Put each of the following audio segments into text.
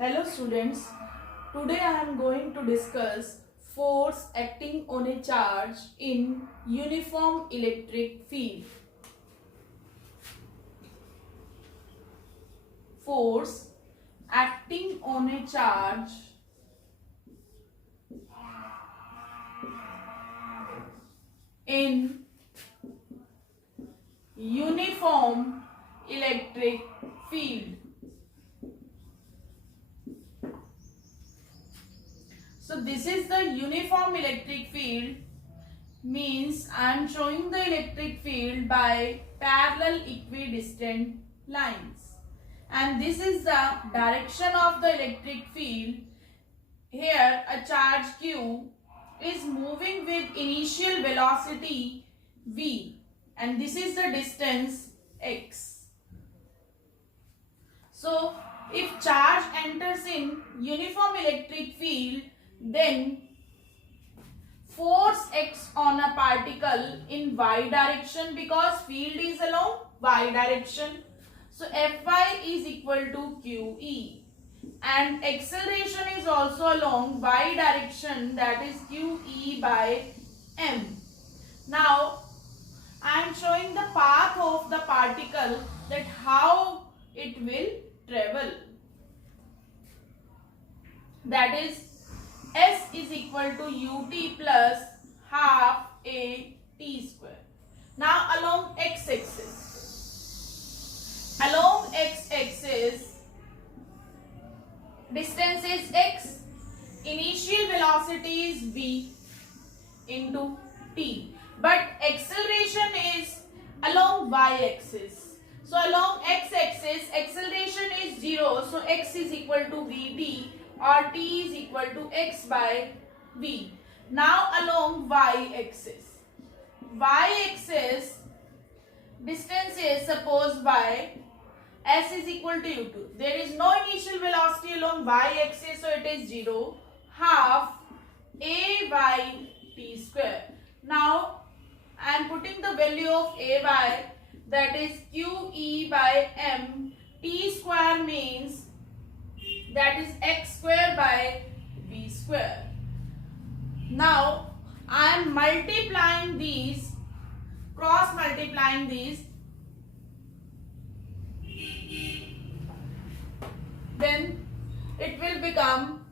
Hello students, today I am going to discuss force acting on a charge in uniform electric field. Force acting on a charge in uniform electric field. So this is the uniform electric field, means I am showing the electric field by parallel equidistant lines. And this is the direction of the electric field. Here a charge Q is moving with initial velocity V, and this is the distance x. So if charge enters in uniform electric field, then force x on a particle in y direction, because field is along y direction. So Fy is equal to Qe, and acceleration is also along y direction, that is Qe by m. Now I am showing the path of the particle, that how it will travel. That is S is equal to ut plus half a t square. Now along x-axis. Along x-axis, distance is x, initial velocity is v into t. But acceleration is along y-axis. So along x-axis, acceleration is 0. So x is equal to vt, or t is equal to x by v. Now along y-axis. Y-axis, distance is, suppose y, s is equal to u2. There is no initial velocity along y-axis, so it is 0. Half a by t square. Now I am putting the value of a y, that is Qe by m. T square means that is x square by v square. Now I am multiplying these, cross multiplying these, then it will become,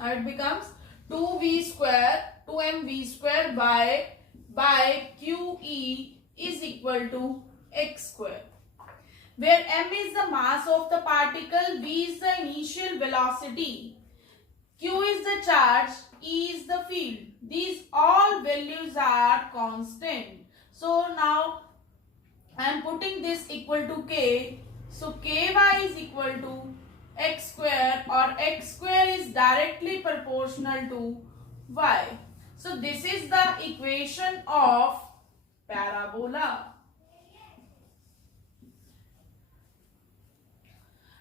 it becomes 2v square, 2mv square by Qe is equal to x square, where m is the mass of the particle, v is the initial velocity, q is the charge, E is the field. These all values are constant. So now I am putting this equal to k. So ky is equal to x square, or x square is directly proportional to y. So this is the equation of parabola.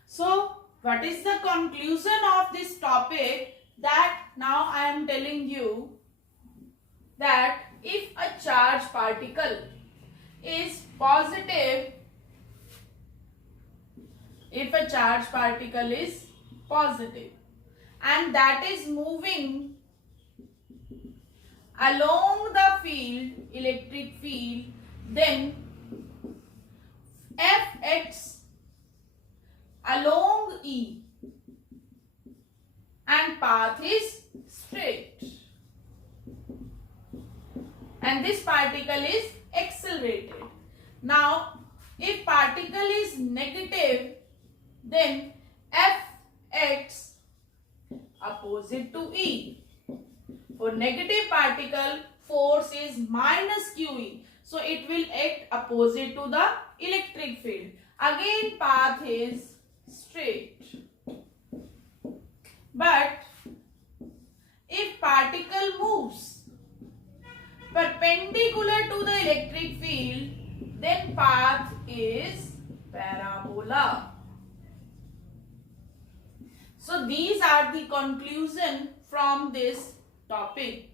So what is the conclusion of this topic? That now I am telling you that if a charged particle is positive, if a charged particle is positive and that is moving along the field, electric field, then Fx along E and path is straight, and this particle is accelerated. Now if particle is negative, then Fx opposite to E. For negative particle, force is minus Qe, so it will act opposite to the electric field. Again path is straight. But if particle moves perpendicular to the electric field, then path is parabola. So these are the conclusion from this topic.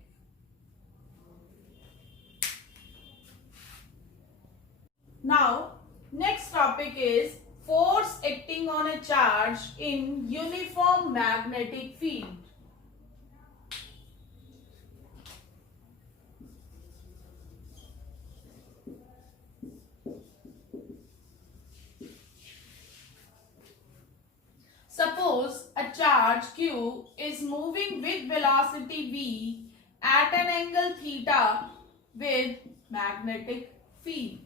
Now next topic is force acting on a charge in uniform magnetic field. Suppose a charge Q is moving with velocity V at an angle theta with magnetic field.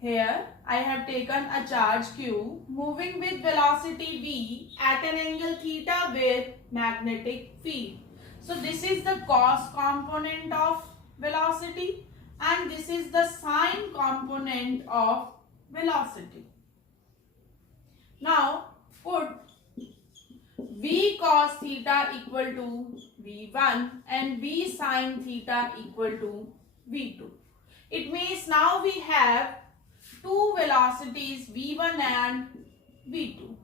Here I have taken a charge Q moving with velocity V at an angle theta with magnetic field. So this is the cos component of velocity and this is the sine component of velocity. Now put V cos theta equal to V1 and V sin theta equal to V2. It means now we have two velocities V1 and V2.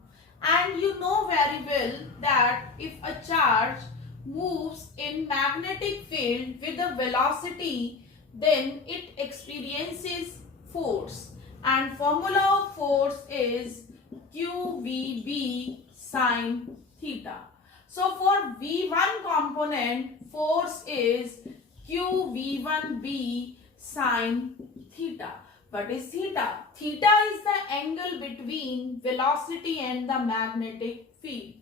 And you know very well that if a charge moves in magnetic field with a velocity, then it experiences force. And formula of force is QVB sin theta. So for V1 component, force is QV1B sin theta. What is theta? Theta is the angle between velocity and the magnetic field.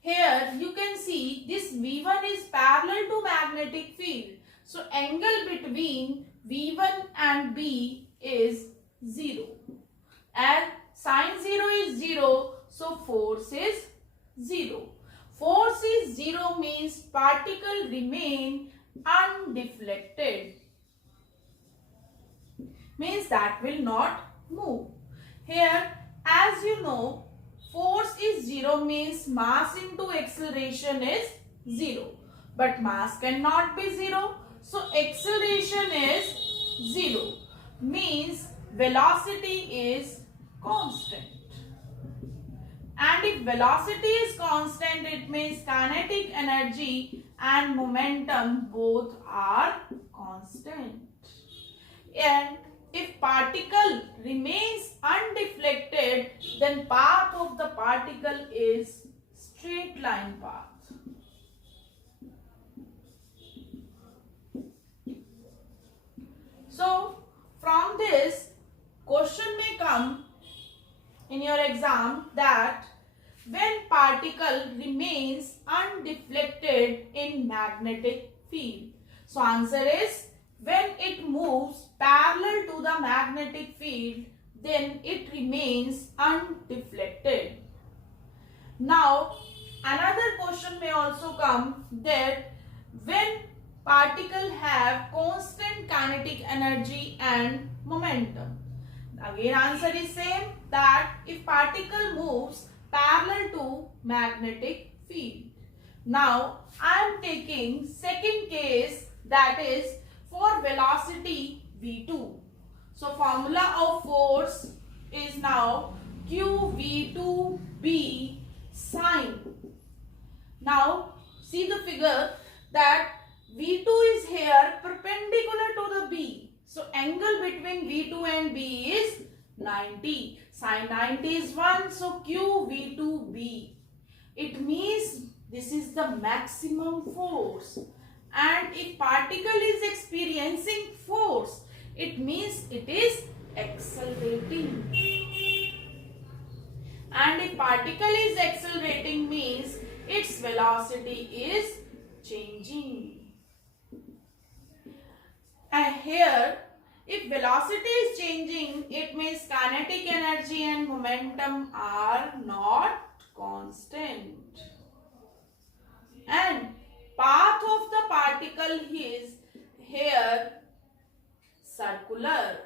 Here you can see this V1 is parallel to magnetic field. So angle between V1 and B is 0. And sin 0 is 0, so force is 0. Force is 0 means particle remain undeflected. Means that will not move. Here, as you know, force is 0 means mass into acceleration is 0. But mass cannot be 0. So acceleration is 0. Means velocity is constant. And if velocity is constant, it means kinetic energy and momentum both are constant. And if particle remains undeflected, then path of the particle is straight line path. So from this, question may come in your exam that when particle remains undeflected in magnetic field. So answer is when it moves parallel to the magnetic field, then it remains undeflected. Now another question may also come that when particle have constant kinetic energy and momentum. Again answer is same, that if particle moves parallel to magnetic field. Now I am taking second case, that is for velocity V2. So formula of force is now QV2B sin. Now see the figure that V2 is here perpendicular to the B. So angle between V2 and B is 90. Sin 90 is 1. So QV2B. It means this is the maximum force. And if particle is experiencing force, it means it is accelerating. And if particle is accelerating means its velocity is changing. And here, if velocity is changing, it means kinetic energy and momentum are not constant. And path of the particle is here circular.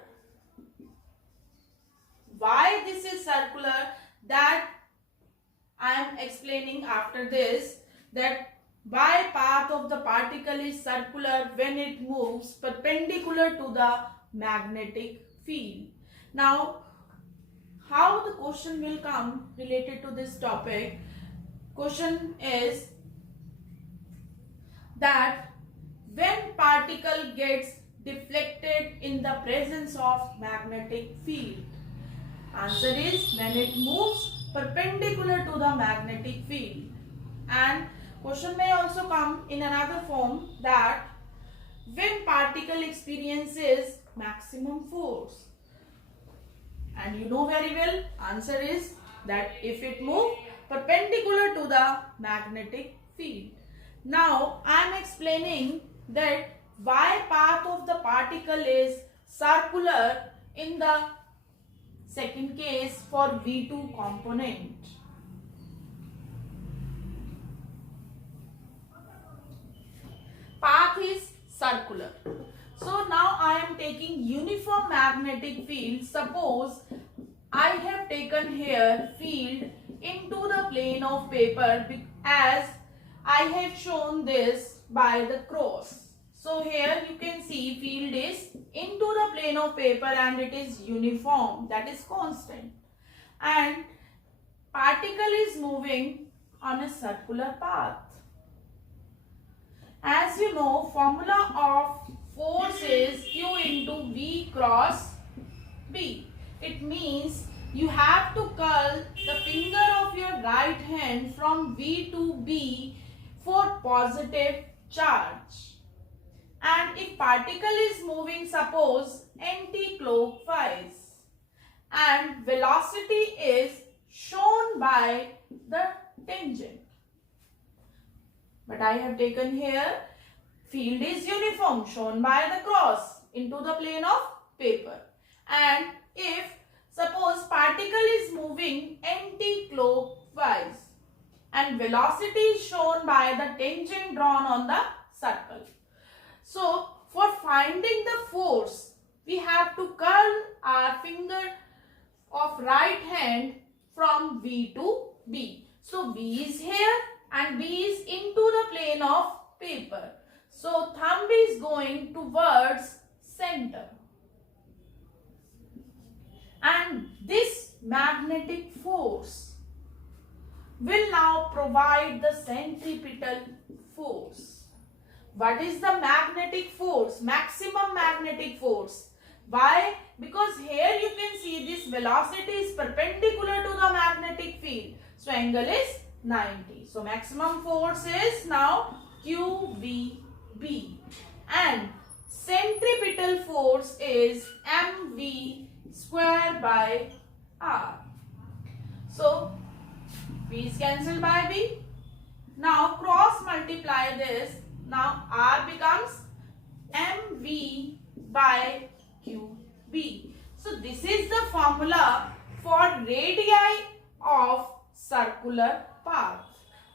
Why this is circular? That I am explaining after this, that why path of the particle is circular when it moves perpendicular to the magnetic field. Now, how the question will come related to this topic? Question is that when particle gets deflected in the presence of magnetic field, Answer is when it moves perpendicular to the magnetic field. And question may also come in another form that when particle experiences maximum force. And you know very well, answer is that if it moves perpendicular to the magnetic field. Now I am explaining that why path of the particle is circular in the second case for V2 component. Path is circular. So now I am taking uniform magnetic field. Suppose I have taken here field into the plane of paper as I have shown this by the cross. So here you can see field is into the plane of paper and it is uniform, that is constant. And particle is moving on a circular path. As you know, formula of force is Q into V cross B. It means you have to curl the finger of your right hand from V to B for positive charge. And if particle is moving, suppose anti-clockwise, and velocity is shown by the tangent. But I have taken here field is uniform shown by the cross into the plane of paper. And if suppose particle is moving anti-clockwise and velocity is shown by the tangent drawn on the circle. So for finding the force, we have to curl our finger of right hand from V to B. So B is here and B is into the plane of paper. So thumb is going towards center. And this magnetic force will now provide the centripetal force. What is the magnetic force? Maximum magnetic force. Why? Because here you can see this velocity is perpendicular to the magnetic field. So angle is 90. So maximum force is now QVB. And centripetal force is mv square by r. So v is cancelled by b. Now cross multiply this. Now r becomes mv by qb. So this is the formula for radii of circular path.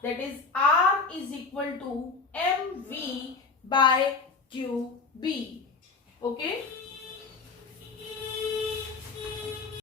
That is r is equal to mv by qb. Okay.